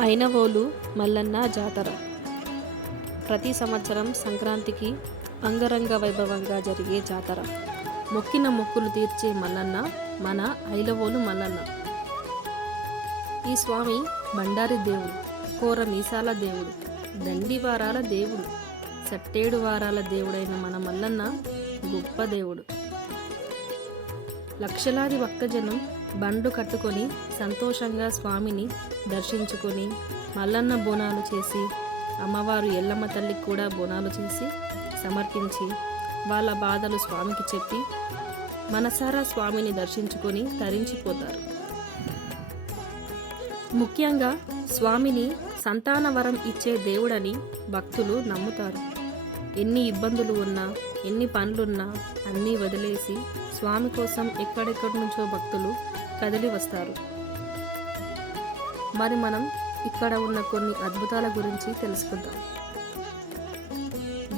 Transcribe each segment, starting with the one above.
ఐనవోలు మల్లన్న జాతర ప్రతి సంవత్సరం సంక్రాంతికి అంగరంగ వైభవంగా జరిగే జాతర. మొక్కిన మొక్కులు తీర్చే మల్లన్న మన ఐలవోలు మల్లన్న. ఈ స్వామి బండారి దేవుడు, కోర మీసాల దేవుడు, దండి వారాల దేవుడు, సట్టేడు వారాల దేవుడైన మన మల్లన్న గొప్ప దేవుడు. లక్షలాది భక్తజనం బండ్లు కట్టుకొని సంతోషంగా స్వామిని దర్శించుకొని మల్లన్న బోనాలు చేసి, అమ్మవారు ఎల్లమ్మ తల్లికి కూడా బోనాలు చేసి సమర్పించి వాళ్ళ బాధలు స్వామికి చెప్పి మనసారా స్వామిని దర్శించుకొని తరించిపోతారు. ముఖ్యంగా స్వామిని సంతాన వరం ఇచ్చే దేవుడని భక్తులు నమ్ముతారు. ఎన్ని ఇబ్బందులు ఉన్నా, ఎన్ని పనులున్నా అన్నీ వదిలేసి స్వామి కోసం ఎక్కడెక్కడి నుంచో భక్తులు కదిలి వస్తారు. మరి మనం ఇక్కడ ఉన్న కొన్ని అద్భుతాల గురించి తెలుసుకుందాం.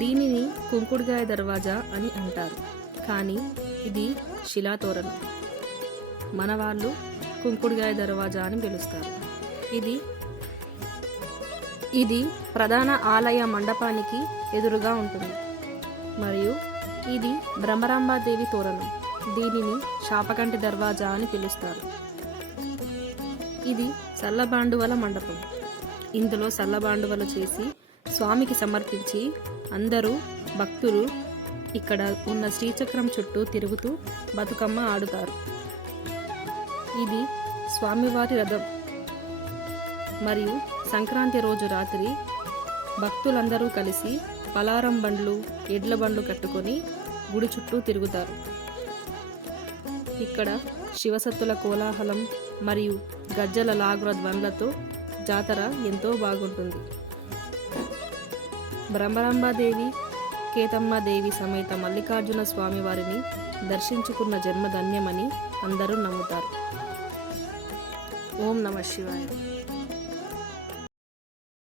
దీనిని కుంకుడుగాయ దర్వాజా అని అంటారు, కానీ ఇది శిలాతోరణం. మన వాళ్ళు కుంకుడుగాయ దర్వాజా అని పిలుస్తారు. ఇది ప్రధాన ఆలయ మండపానికి ఎదురుగా ఉంటుంది. మరియు ఇది బ్రహ్మరాంబాదేవి తోరణం. దీనిని శాపకంటి దర్వాజా అని పిలుస్తారు. ఇది సల్లబాండువల మండపం. ఇందులో సల్లబాండువలు చేసి స్వామికి సమర్పించి అందరూ భక్తులు ఇక్కడ ఉన్న శ్రీచక్రం చుట్టూ తిరుగుతూ బతుకమ్మ ఆడుతారు. ఇది స్వామివారి రథం. మరియు సంక్రాంతి రోజు రాత్రి భక్తులందరూ కలిసి పలారం బండ్లు, ఎడ్ల బండ్లు కట్టుకొని గుడి చుట్టూ తిరుగుతారు. ఇక్కడ శివసత్తుల కోలాహలం మరియు గజ్జల లాగుల ధ్వనులతో జాతర ఎంతో బాగుంటుంది. బ్రహ్మరాంబాదేవి, కేతమ్మాదేవి సమేత మల్లికార్జున స్వామి వారిని దర్శించుకున్న జన్మధన్యమని అందరూ నమ్ముతారు. ఓం నమః శివాయ.